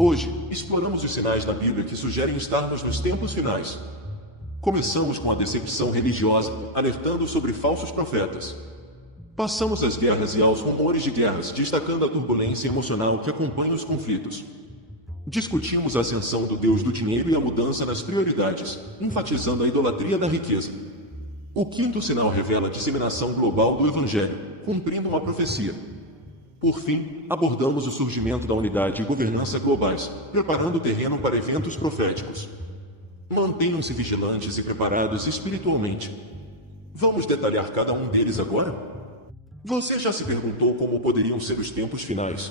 Hoje, exploramos os sinais da Bíblia que sugerem estarmos nos tempos finais. Começamos com a decepção religiosa, alertando sobre falsos profetas. Passamos às guerras e aos rumores de guerras, destacando a turbulência emocional que acompanha os conflitos. Discutimos a ascensão do Deus do dinheiro e a mudança nas prioridades, enfatizando a idolatria da riqueza. O quinto sinal revela a disseminação global do Evangelho, cumprindo uma profecia. Por fim, abordamos o surgimento da unidade e governança globais, preparando o terreno para eventos proféticos. Mantenham-se vigilantes e preparados espiritualmente. Vamos detalhar cada um deles agora? Você já se perguntou como poderiam ser os tempos finais?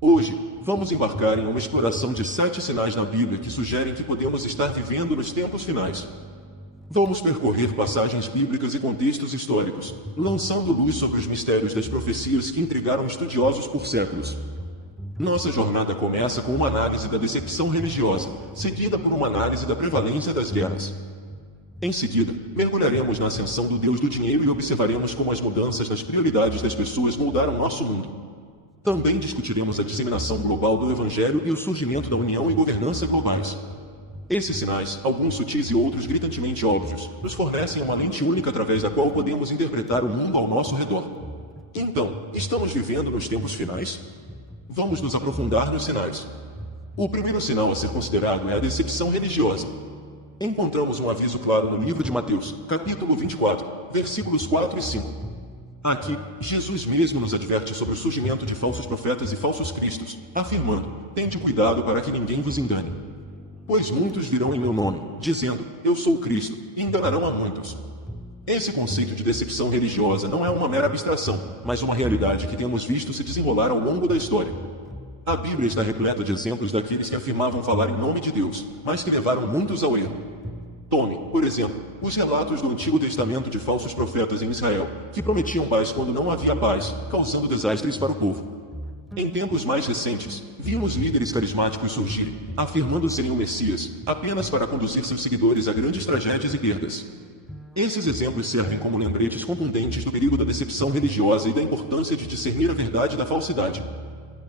Hoje, vamos embarcar em uma exploração de 7 sinais na Bíblia que sugerem que podemos estar vivendo nos tempos finais. Vamos percorrer passagens bíblicas e contextos históricos, lançando luz sobre os mistérios das profecias que intrigaram estudiosos por séculos. Nossa jornada começa com uma análise da decepção religiosa, seguida por uma análise da prevalência das guerras. Em seguida, mergulharemos na ascensão do Deus do dinheiro e observaremos como as mudanças nas prioridades das pessoas moldaram nosso mundo. Também discutiremos a disseminação global do Evangelho e o surgimento da união e governança globais. Esses sinais, alguns sutis e outros gritantemente óbvios, nos fornecem uma lente única através da qual podemos interpretar o mundo ao nosso redor. Então, estamos vivendo nos tempos finais? Vamos nos aprofundar nos sinais. O primeiro sinal a ser considerado é a decepção religiosa. Encontramos um aviso claro no livro de Mateus, capítulo 24, versículos 4 e 5. Aqui, Jesus mesmo nos adverte sobre o surgimento de falsos profetas e falsos cristos, afirmando: "Tende cuidado para que ninguém vos engane. Pois muitos virão em meu nome, dizendo, eu sou Cristo, e enganarão a muitos." Esse conceito de decepção religiosa não é uma mera abstração, mas uma realidade que temos visto se desenrolar ao longo da história. A Bíblia está repleta de exemplos daqueles que afirmavam falar em nome de Deus, mas que levaram muitos ao erro. Tome, por exemplo, os relatos do Antigo Testamento de falsos profetas em Israel, que prometiam paz quando não havia paz, causando desastres para o povo. Em tempos mais recentes, vimos líderes carismáticos surgirem, afirmando serem o Messias, apenas para conduzir seus seguidores a grandes tragédias e perdas. Esses exemplos servem como lembretes contundentes do perigo da decepção religiosa e da importância de discernir a verdade da falsidade.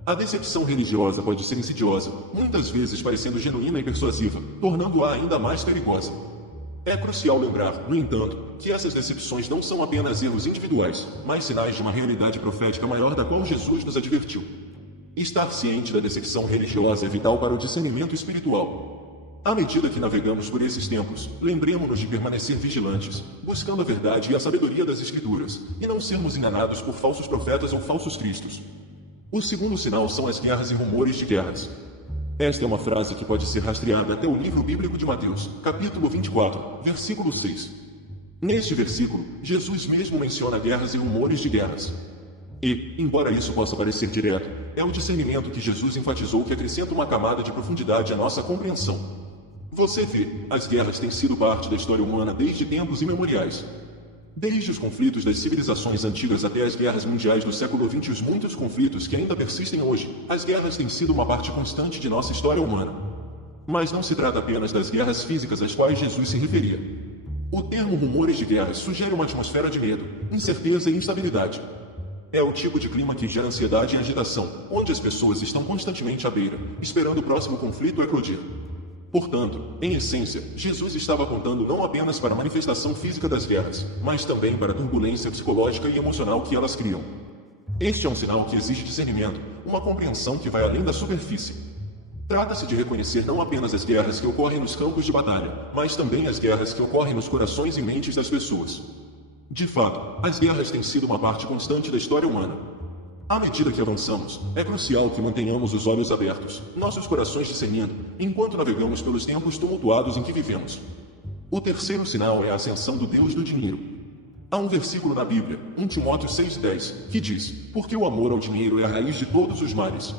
A decepção religiosa pode ser insidiosa, muitas vezes parecendo genuína e persuasiva, tornando-a ainda mais perigosa. É crucial lembrar, no entanto, que essas decepções não são apenas erros individuais, mas sinais de uma realidade profética maior da qual Jesus nos advertiu. Estar ciente da decepção religiosa é vital para o discernimento espiritual. À medida que navegamos por esses tempos, lembremos-nos de permanecer vigilantes, buscando a verdade e a sabedoria das Escrituras, e não sermos enganados por falsos profetas ou falsos cristos. O segundo sinal são as guerras e rumores de guerras. Esta é uma frase que pode ser rastreada até o livro bíblico de Mateus, capítulo 24, versículo 6. Neste versículo, Jesus mesmo menciona guerras e rumores de guerras. E, embora isso possa parecer direto, é o discernimento que Jesus enfatizou que acrescenta uma camada de profundidade à nossa compreensão. Você vê, as guerras têm sido parte da história humana desde tempos imemoriais. Desde os conflitos das civilizações antigas até as guerras mundiais do século XX e os muitos conflitos que ainda persistem hoje, as guerras têm sido uma parte constante de nossa história humana. Mas não se trata apenas das guerras físicas às quais Jesus se referia. O termo rumores de guerras sugere uma atmosfera de medo, incerteza e instabilidade. É o tipo de clima que gera ansiedade e agitação, onde as pessoas estão constantemente à beira, esperando o próximo conflito eclodir. Portanto, em essência, Jesus estava apontando não apenas para a manifestação física das guerras, mas também para a turbulência psicológica e emocional que elas criam. Este é um sinal que exige discernimento, uma compreensão que vai além da superfície. Trata-se de reconhecer não apenas as guerras que ocorrem nos campos de batalha, mas também as guerras que ocorrem nos corações e mentes das pessoas. De fato, as guerras têm sido uma parte constante da história humana. À medida que avançamos, é crucial que mantenhamos os olhos abertos, nossos corações discernindo, enquanto navegamos pelos tempos tumultuados em que vivemos. O terceiro sinal é a ascensão do Deus do dinheiro. Há um versículo na Bíblia, 1 Timóteo 6,10, que diz: "Porque o amor ao dinheiro é a raiz de todos os males."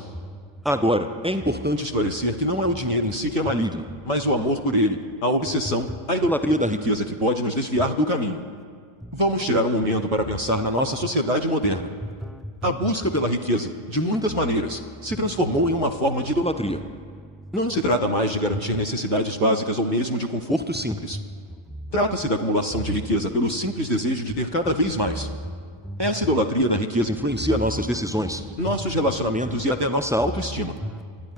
Agora, é importante esclarecer que não é o dinheiro em si que é maligno, mas o amor por ele, a obsessão, a idolatria da riqueza que pode nos desviar do caminho. Vamos tirar um momento para pensar na nossa sociedade moderna. A busca pela riqueza, de muitas maneiras, se transformou em uma forma de idolatria. Não se trata mais de garantir necessidades básicas ou mesmo de confortos simples. Trata-se da acumulação de riqueza pelo simples desejo de ter cada vez mais. Essa idolatria na riqueza influencia nossas decisões, nossos relacionamentos e até nossa autoestima.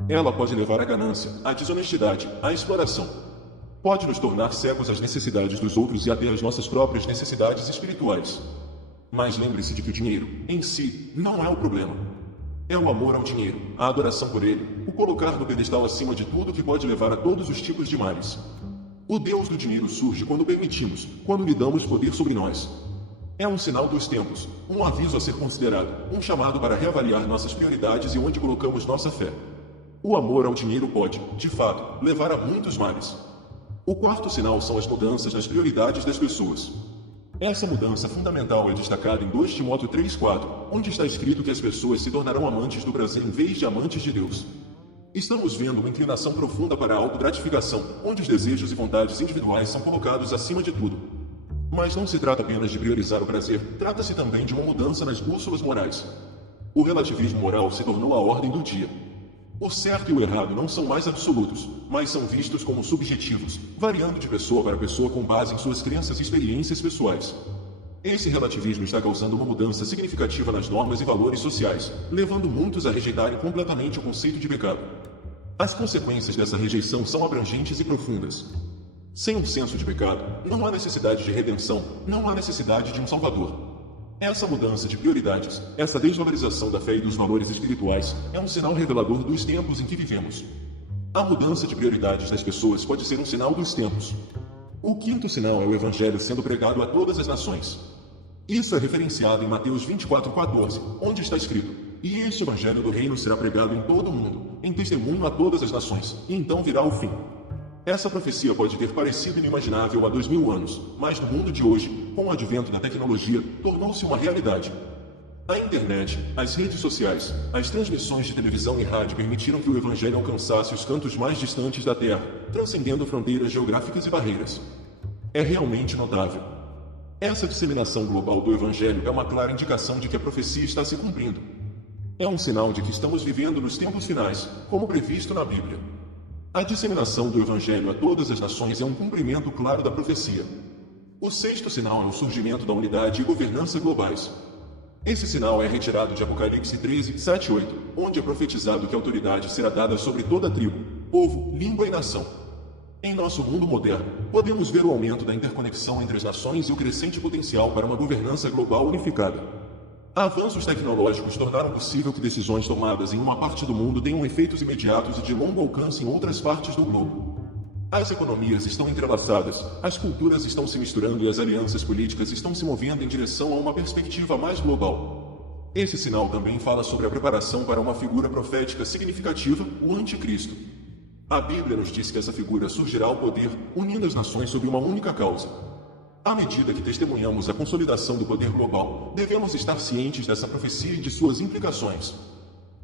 Ela pode levar à ganância, à desonestidade, à exploração. Pode nos tornar cegos às necessidades dos outros e até às nossas próprias necessidades espirituais. Mas lembre-se de que o dinheiro, em si, não é o problema. É o amor ao dinheiro, a adoração por ele, o colocar no pedestal acima de tudo que pode levar a todos os tipos de males. O Deus do dinheiro surge quando permitimos, quando lhe damos poder sobre nós. É um sinal dos tempos, um aviso a ser considerado, um chamado para reavaliar nossas prioridades e onde colocamos nossa fé. O amor ao dinheiro pode, de fato, levar a muitos males. O quarto sinal são as mudanças nas prioridades das pessoas. Essa mudança fundamental é destacada em 2 Timóteo 3,4, onde está escrito que as pessoas se tornarão amantes do prazer em vez de amantes de Deus. Estamos vendo uma inclinação profunda para a autogratificação, onde os desejos e vontades individuais são colocados acima de tudo. Mas não se trata apenas de priorizar o prazer, trata-se também de uma mudança nas bússolas morais. O relativismo moral se tornou a ordem do dia. O certo e o errado não são mais absolutos, mas são vistos como subjetivos, variando de pessoa para pessoa com base em suas crenças e experiências pessoais. Esse relativismo está causando uma mudança significativa nas normas e valores sociais, levando muitos a rejeitarem completamente o conceito de pecado. As consequências dessa rejeição são abrangentes e profundas. Sem um senso de pecado, não há necessidade de redenção, não há necessidade de um Salvador. Essa mudança de prioridades, essa desvalorização da fé e dos valores espirituais, é um sinal revelador dos tempos em que vivemos. A mudança de prioridades das pessoas pode ser um sinal dos tempos. O quinto sinal é o Evangelho sendo pregado a todas as nações. Isso é referenciado em Mateus 24,14, onde está escrito: "E este Evangelho do Reino será pregado em todo o mundo, em testemunho a todas as nações, e então virá o fim." Essa profecia pode ter parecido inimaginável há 2000 anos, mas no mundo de hoje, com o advento da tecnologia, tornou-se uma realidade. A internet, as redes sociais, as transmissões de televisão e rádio permitiram que o Evangelho alcançasse os cantos mais distantes da Terra, transcendendo fronteiras geográficas e barreiras. É realmente notável. Essa disseminação global do Evangelho é uma clara indicação de que a profecia está se cumprindo. É um sinal de que estamos vivendo nos tempos finais, como previsto na Bíblia. A disseminação do Evangelho a todas as nações é um cumprimento claro da profecia. O sexto sinal é o surgimento da unidade e governança globais. Esse sinal é retirado de Apocalipse 13, 7 e 8, onde é profetizado que a autoridade será dada sobre toda tribo, povo, língua e nação. Em nosso mundo moderno, podemos ver o aumento da interconexão entre as nações e o crescente potencial para uma governança global unificada. Avanços tecnológicos tornaram possível que decisões tomadas em uma parte do mundo tenham efeitos imediatos e de longo alcance em outras partes do globo. As economias estão entrelaçadas, as culturas estão se misturando e as alianças políticas estão se movendo em direção a uma perspectiva mais global. Esse sinal também fala sobre a preparação para uma figura profética significativa, o Anticristo. A Bíblia nos diz que essa figura surgirá ao poder, unindo as nações sob uma única causa. À medida que testemunhamos a consolidação do poder global, devemos estar cientes dessa profecia e de suas implicações.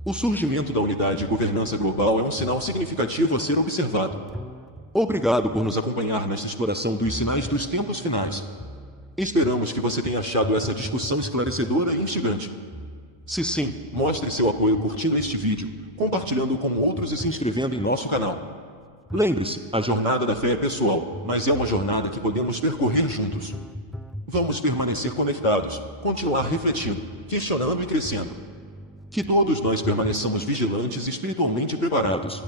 O surgimento da unidade e governança global é um sinal significativo a ser observado. Obrigado por nos acompanhar nesta exploração dos sinais dos tempos finais. Esperamos que você tenha achado essa discussão esclarecedora e instigante. Se sim, mostre seu apoio curtindo este vídeo, compartilhando com outros e se inscrevendo em nosso canal. Lembre-se, a jornada da fé é pessoal, mas é uma jornada que podemos percorrer juntos. Vamos permanecer conectados, continuar refletindo, questionando e crescendo. Que todos nós permaneçamos vigilantes e espiritualmente preparados.